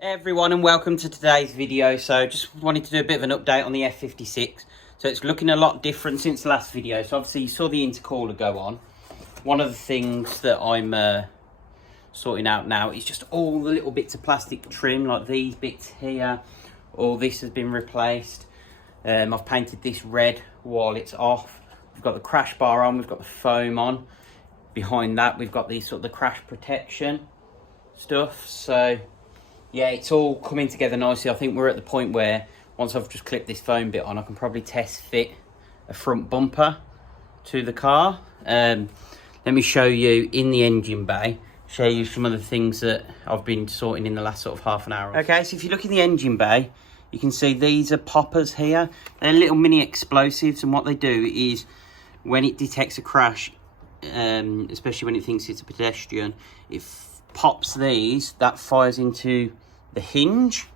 Hey everyone, and welcome to today's video. So just wanted to do a bit of an update on the F56. So it's looking a lot different since the last video. So obviously you saw the intercooler go on. One of the things that I'm sorting out now is just all the little bits of plastic trim, like these bits here. All this has been replaced. I've painted this red while it's off. We've got the crash bar on, we've got the foam on. Behind that we've got these sort of the crash protection stuff. So yeah, it's all coming together nicely. I think we're at the point where once I've just clipped this foam bit on, I can probably test fit a front bumper to the car. Let me show you in the engine bay, show you some of the things that I've been sorting in the last sort of half an hour. Okay, so if you look in the engine bay, you can see these are poppers here. They're little mini explosives, and what they do is when it detects a crash, especially when it thinks it's a pedestrian, it pops these, that fires into the hinge,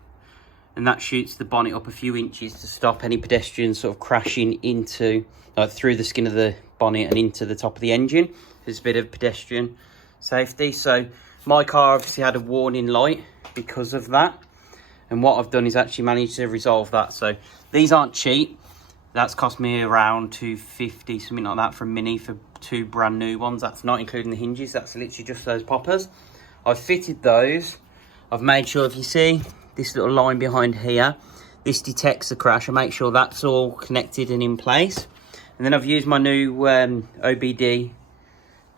and that shoots the bonnet up a few inches to stop any pedestrians sort of crashing into, like, through the skin of the bonnet and into the top of the engine. There's a bit of pedestrian safety. So my car obviously had a warning light because of that, and what I've done is actually managed to resolve that. So these aren't cheap. That's cost me around $250, something like that, for a Mini, for two brand new ones. That's not including the hinges, that's literally just those poppers. I've fitted those. I've made sure, if you see this little line behind here, this detects the crash. I make sure that's all connected and in place. And then I've used my new OBD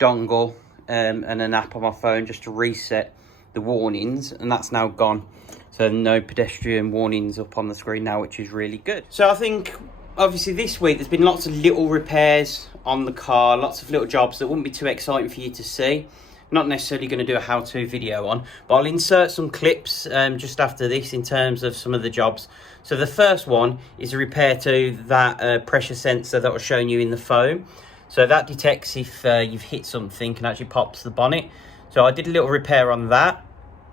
dongle and an app on my phone just to reset the warnings, and that's now gone. So no pedestrian warnings up on the screen now, which is really good. So I think obviously this week there's been lots of little repairs on the car, lots of little jobs that wouldn't be too exciting for you to see. Not necessarily going to do a how-to video on, but I'll insert some clips just after this in terms of some of the jobs. So the first one is a repair to that pressure sensor that I was showing you in the foam. So that detects if you've hit something and actually pops the bonnet. So I did a little repair on that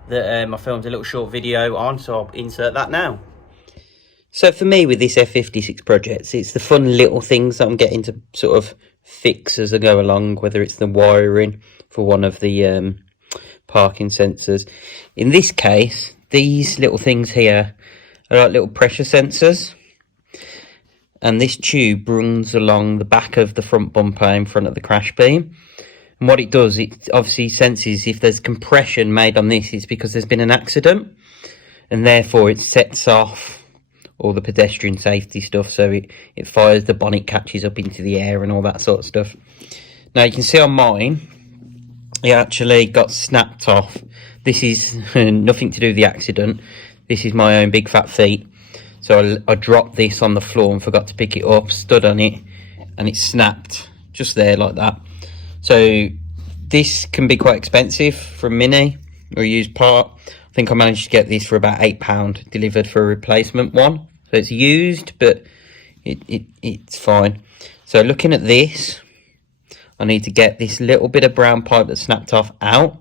I filmed a little short video on, so I'll insert that now. So for me with this F56 project, it's the fun little things that I'm getting to sort of fix as I go along, whether it's the wiring for one of the parking sensors. In this case, these little things here are like little pressure sensors, and this tube runs along the back of the front bumper in front of the crash beam. And what it does, it obviously senses if there's compression made on this, it's because there's been an accident, and therefore it sets off all the pedestrian safety stuff. So it fires, the bonnet catches up into the air and all that sort of stuff. Now you can see on mine, it actually got snapped off. This is nothing to do with the accident. This is my own big fat feet. So I dropped this on the floor and forgot to pick it up, stood on it, and it snapped just there like that. So this can be quite expensive for a Mini or a used part. I think I managed to get this for about £8 delivered for a replacement one. So it's used, but it's fine. So looking at this, I need to get this little bit of brown pipe that snapped off out.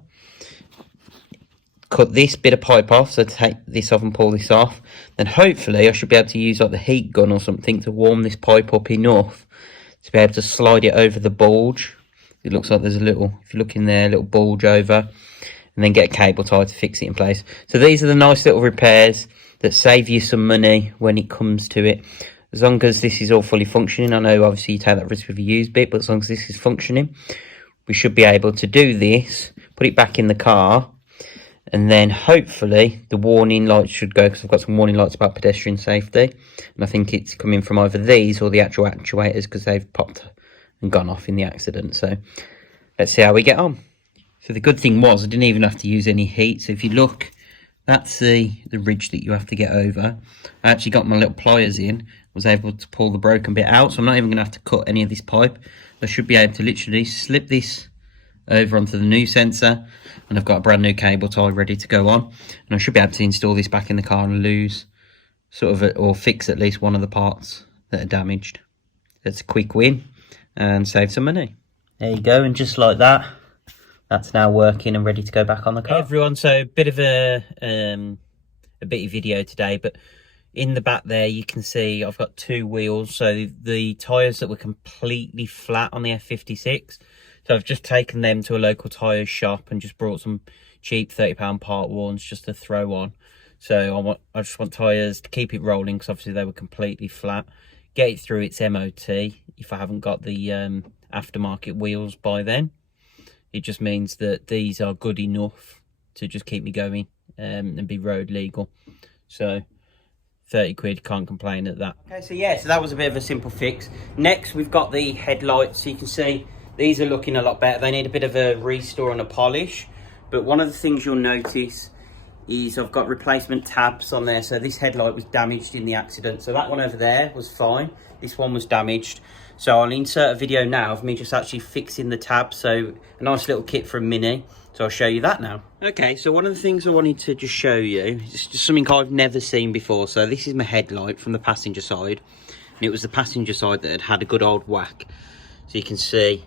Cut this bit of pipe off, so take this off and pull this off. Then hopefully I should be able to use like the heat gun or something to warm this pipe up enough to be able to slide it over the bulge. It looks like there's a little, if you look in there, a little bulge over, and then get a cable tie to fix it in place. So these are the nice little repairs that save you some money when it comes to it. As long as this is all fully functioning, I know obviously you take that risk with a used bit, but as long as this is functioning, we should be able to do this, put it back in the car, and then hopefully the warning lights should go, because I've got some warning lights about pedestrian safety, and I think it's coming from either these or the actual actuators, because they've popped and gone off in the accident. So let's see how we get on. So the good thing was I didn't even have to use any heat. So if you look, that's the ridge that you have to get over. I actually got my little pliers in, was able to pull the broken bit out, so I'm not even going to have to cut any of this pipe. I should be able to literally slip this over onto the new sensor, and I've got a brand new cable tie ready to go on, and I should be able to install this back in the car and lose sort of or fix at least one of the parts that are damaged. That's a quick win and save some money. There you go, and just like that, that's now working and ready to go back on the car. Hey everyone, so a bit of a bitty video today, but in the back there you can see I've got two wheels. So the tyres that were completely flat on the F56, so I've just taken them to a local tyre shop and just brought some cheap £30 part warns just to throw on. So I just want tyres to keep it rolling, because obviously they were completely flat. Get it through its MOT if I haven't got the aftermarket wheels by then. It just means that these are good enough to just keep me going and be road legal. So 30 quid, can't complain at that. Okay, so yeah, so that was a bit of a simple fix. Next, we've got the headlights. So you can see these are looking a lot better. They need a bit of a restore and a polish. But one of the things you'll notice is I've got replacement tabs on there. So this headlight was damaged in the accident. So that one over there was fine. This one was damaged. So I'll insert a video now of me just actually fixing the tabs. So a nice little kit from Mini. So I'll show you that now. Okay, so one of the things I wanted to just show you is just something I've never seen before. So this is my headlight from the passenger side. And it was the passenger side that had a good old whack. So you can see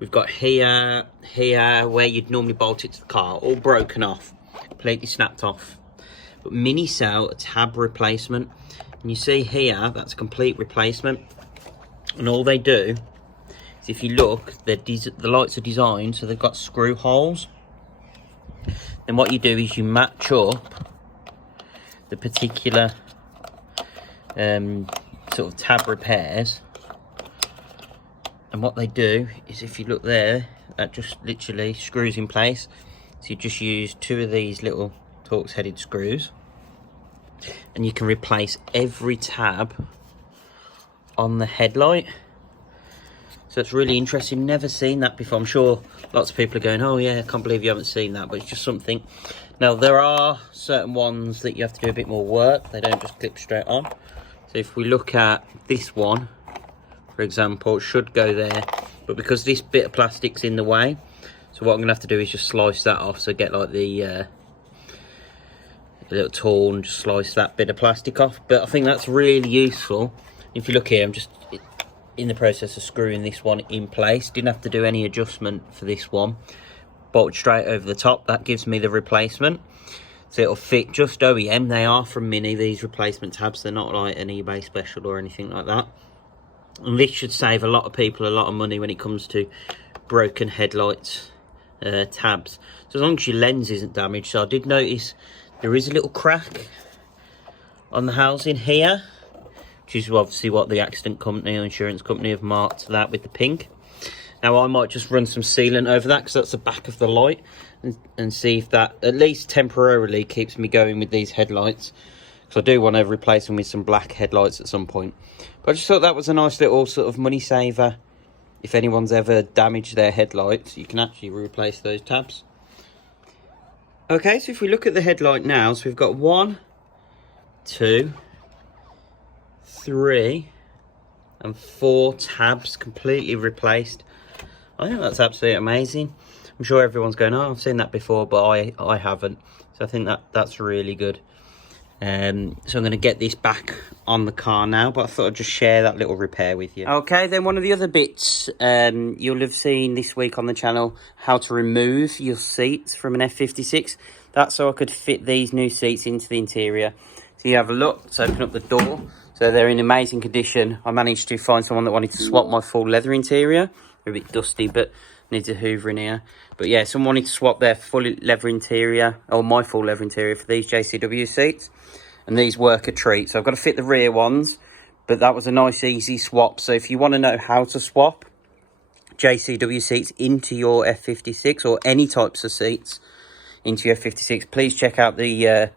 we've got here, where you'd normally bolt it to the car, all broken off. Completely snapped off. But Mini sell a tab replacement, and you see here that's a complete replacement. And all they do is, if you look, the lights are designed so they've got screw holes. Then what you do is you match up the particular sort of tab repairs, and what they do is, if you look there, that just literally screws in place. So you just use 2 of these little Torx headed screws, and you can replace every tab on the headlight. So it's really interesting. Never seen that before. I'm sure lots of people are going, oh yeah, I can't believe you haven't seen that, but it's just something. Now there are certain ones that you have to do a bit more work. They don't just clip straight on. So if we look at this one, for example, it should go there, but because this bit of plastic's in the way, so what I'm gonna have to do is just slice that off. So get like the little tool and just slice that bit of plastic off. But I think that's really useful. If you look here, I'm just in the process of screwing this one in place. Didn't have to do any adjustment for this one. Bolted straight over the top. That gives me the replacement. So it'll fit just OEM. They are from Mini, these replacement tabs. They're not like an eBay special or anything like that. And this should save a lot of people a lot of money when it comes to broken headlights tabs. So as long as your lens isn't damaged. So I did notice there is a little crack on the housing here, which is obviously what the accident company or insurance company have marked that with the pink. Now I might just run some sealant over that, because that's the back of the light, and see if that at least temporarily keeps me going with these headlights, because I do want to replace them with some black headlights at some point. But I just thought that was a nice little sort of money saver. If anyone's ever damaged their headlights, you can actually replace those tabs. Okay, so if we look at the headlight now, so we've got 1, 2, 3 and 4 tabs completely replaced. I think that's absolutely amazing. I'm sure everyone's going, oh, I've seen that before, but I haven't. So I think that's really good. So I'm going to get this back on the car now, but I thought I'd just share that little repair with you. Okay, then one of the other bits you'll have seen this week on the channel, how to remove your seats from an F56. That's so I could fit these new seats into the interior. So you have a look, let's open up the door. So they're in amazing condition. I managed to find someone that wanted to swap my full leather interior. They're a bit dusty, but needs a hoover in here. But yeah, someone wanted to swap their full leather interior, or my full leather interior, for these JCW seats. And these work a treat. So I've got to fit the rear ones, but that was a nice easy swap. So if you want to know how to swap JCW seats into your F56, or any types of seats into your F56, please check out the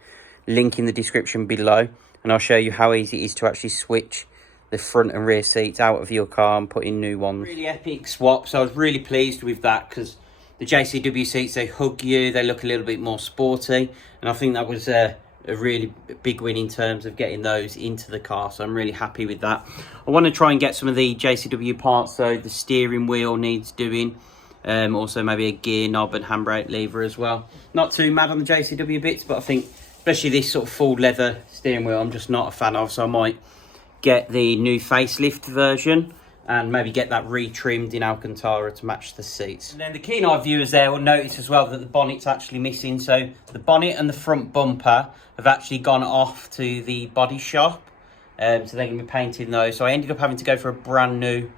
link in the description below, and I'll show you how easy it is to actually switch the front and rear seats out of your car and put in new ones. Really epic swap. So I was really pleased with that, because the JCW seats, they hug you, they look a little bit more sporty, and I think that was a really big win in terms of getting those into the car. So I'm really happy with that. I want to try and get some of the JCW parts. So the steering wheel needs doing, also maybe a gear knob and handbrake lever as well. Not too mad on the JCW bits, but I think especially this sort of full leather steering wheel, I'm just not a fan of. So I might get the new facelift version and maybe get that retrimmed in Alcantara to match the seats. And then the keen eye viewers there will notice as well that the bonnet's actually missing. So the bonnet and the front bumper have actually gone off to the body shop. So they're going to be painting those. So I ended up having to go for a brand new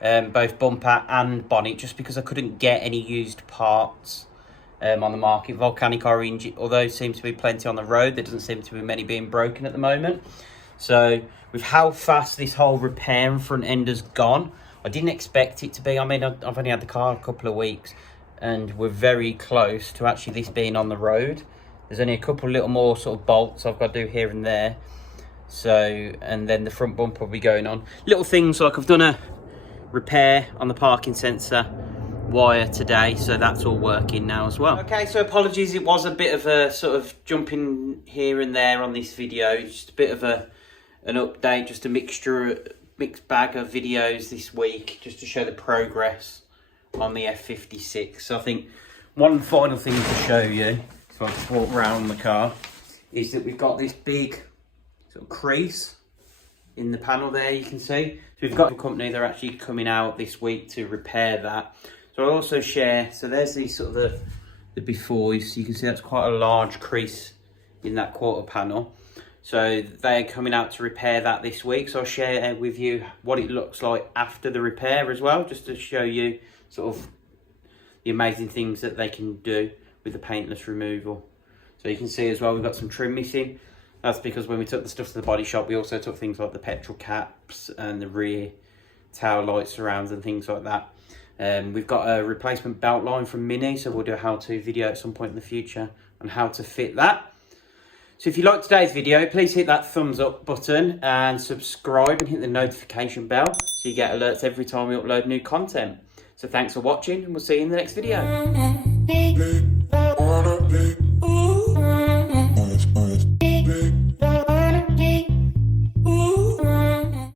both bumper and bonnet, just because I couldn't get any used parts on the market. Volcanic orange, although there seems to be plenty on the road, there doesn't seem to be many being broken at the moment. So with how fast this whole repair and front end has gone, I didn't expect it to be. I mean, I've only had the car a couple of weeks and we're very close to actually this being on the road. There's only a couple little more sort of bolts I've got to do here and there. So, and then the front bumper will be going on. Little things like I've done a repair on the parking sensor wire today, so that's all working now as well. Okay, so apologies, it was a bit of a sort of jumping here and there on this video, just a bit of an update, just a mixed bag of videos this week, just to show the progress on the F56. So I think one final thing to show you, so I'll just walk around the car, is that we've got this big sort of crease in the panel there, you can see. So we've got a company, they're actually coming out this week to repair that. So I'll also share, so there's these sort of the befores, you can see that's quite a large crease in that quarter panel. So they're coming out to repair that this week. So I'll share with you what it looks like after the repair as well, just to show you sort of the amazing things that they can do with the paintless removal. So you can see as well, we've got some trim missing. That's because when we took the stuff to the body shop, we also took things like the petrol caps and the rear tail light surrounds and things like that. We've got a replacement belt line from Mini, so we'll do a how-to video at some point in the future on how to fit that. So if you like today's video, please hit that thumbs up button and subscribe and hit the notification bell so you get alerts every time we upload new content. So thanks for watching and we'll see you in the next video.